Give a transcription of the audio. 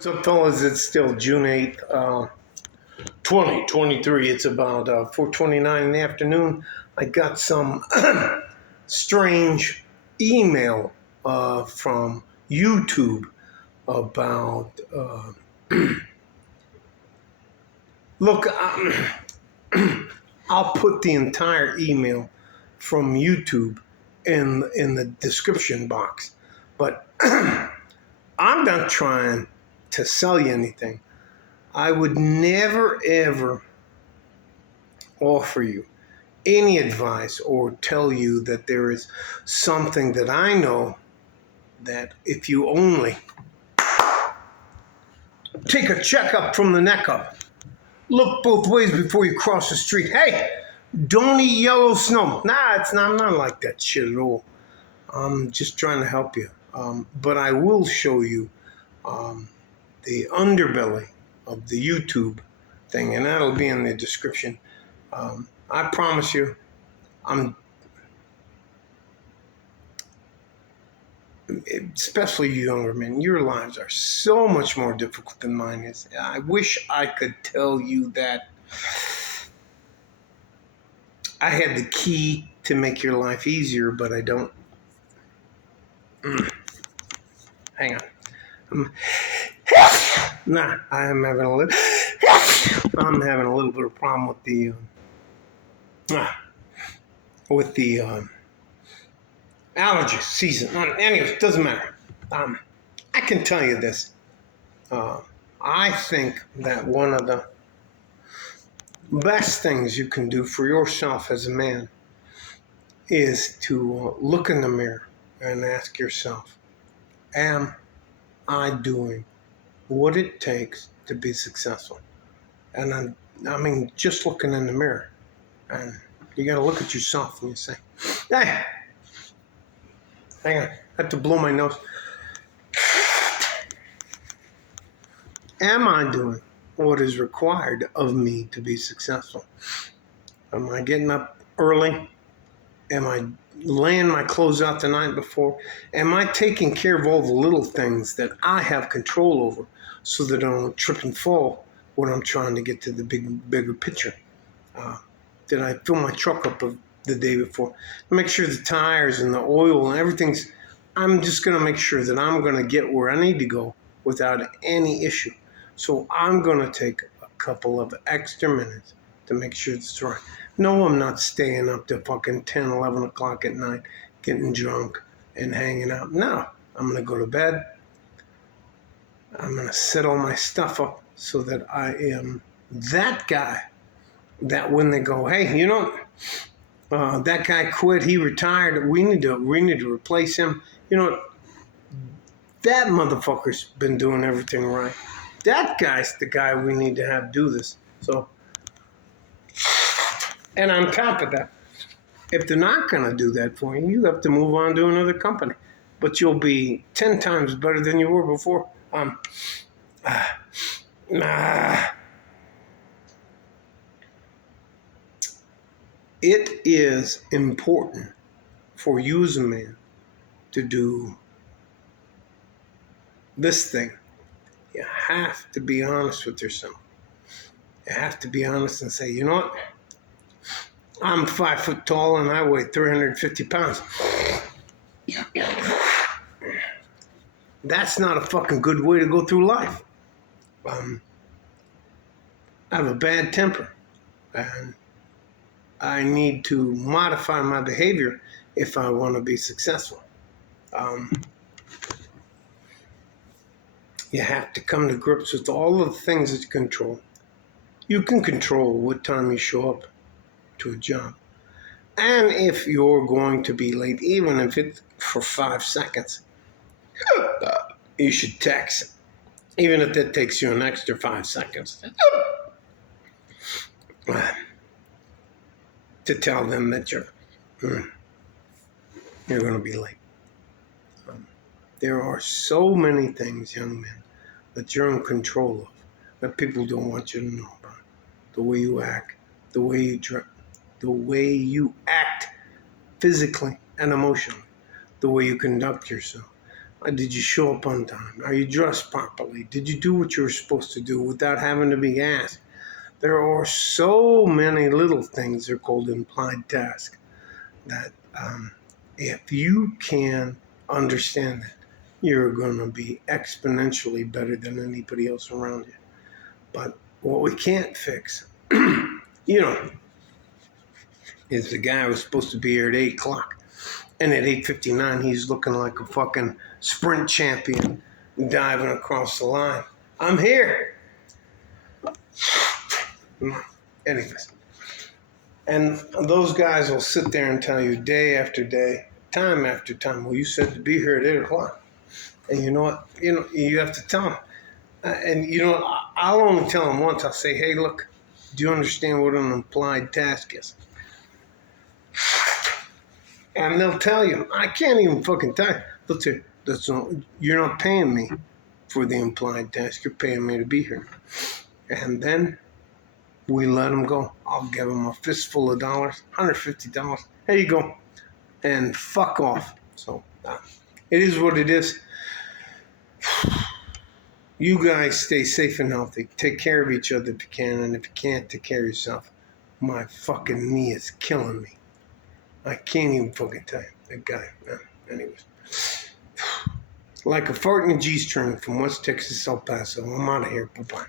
What's up, fellas? It's still June 8th, 2023. It's about 4:29 in the afternoon. I got some strange email from YouTube about. Look, I'll put the entire email from YouTube in the description box, but I'm not trying to sell you anything. I would never ever offer you any advice or tell you that there is something that I know that if you only take a checkup from the neck up, look both ways before you cross the street. Hey, don't eat yellow snow. Nah, I'm not like that shit at all. I'm just trying to help you. But I will show you the underbelly of the YouTube thing, and that'll be in the description. I promise you, especially you younger men, your lives are so much more difficult than mine is. I wish I could tell you that I had the key to make your life easier, but I don't. Hang on. Nah, I'm having a little bit of problem with the allergy season. Anyways, doesn't matter. I can tell you this. I think that one of the best things you can do for yourself as a man is to look in the mirror and ask yourself, am I doing what it takes to be successful? And I mean, just looking in the mirror. And you got to look at yourself and you say, hey, hang on, I have to blow my nose. Am I doing what is required of me to be successful? Am I getting up early? Am I laying my clothes out the night before? Am I taking care of all the little things that I have control over so that I don't trip and fall when I'm trying to get to the bigger picture? Did I fill my truck up the day before? Make sure the tires and the oil and everything's. I'm just going to make sure that I'm going to get where I need to go without any issue. So I'm going to take a couple of extra minutes to make sure it's right. No, I'm not staying up to fucking 10, 11 o'clock at night, getting drunk and hanging out. No, I'm going to go to bed. I'm going to set all my stuff up so that I am that guy that when they go, hey, you know, that guy quit, he retired, we need to replace him. You know, that motherfucker's been doing everything right. That guy's the guy we need to have do this. So, and on top of that, if they're not going to do that for you, you have to move on to another company. But you'll be 10 times better than you were before. It is important for you as a man to do this thing. You have to be honest with yourself. You have to be honest and say, you know what? I'm 5 foot tall and I weigh 350 pounds. That's not a fucking good way to go through life. I have a bad temper and I need to modify my behavior if I want to be successful. You have to come to grips with all of the things that you control. You can control what time you show up to a job. And if you're going to be late, even if it's for 5 seconds, you should text, even if that takes you an extra 5 seconds, to tell them that you're going to be late. There are so many things, young men, that you're in control of that people don't want you to know about. The way you act, the way you dress, the way you act physically and emotionally, the way you conduct yourself, Did you show up on time? Are you dressed properly? Did you do what you were supposed to do without having to be asked? There are so many little things, they're called implied tasks, that if you can understand that, you're going to be exponentially better than anybody else around you. But what we can't fix, is the guy who was supposed to be here at 8 o'clock. And at 8:59, he's looking like a fucking sprint champion diving across the line. I'm here. Anyways. And those guys will sit there and tell you day after day, time after time, well, you said to be here at 8 o'clock. And you know what? You have to tell them. I'll only tell them once. I'll say, hey, look, do you understand what an implied task is? And they'll tell you, I can't even fucking tell you. They'll tell you, you're not paying me for the implied task. You're paying me to be here. And then we let them go. I'll give them a fistful of dollars, $150. Here you go. And fuck off. So it is what it is. You guys stay safe and healthy. Take care of each other if you can. And if you can't, take care of yourself. My fucking knee is killing me. I can't even fucking tell you. That guy. Anyways. Like a fart in a G-string from West Texas, El Paso. I'm out of here. Bye-bye.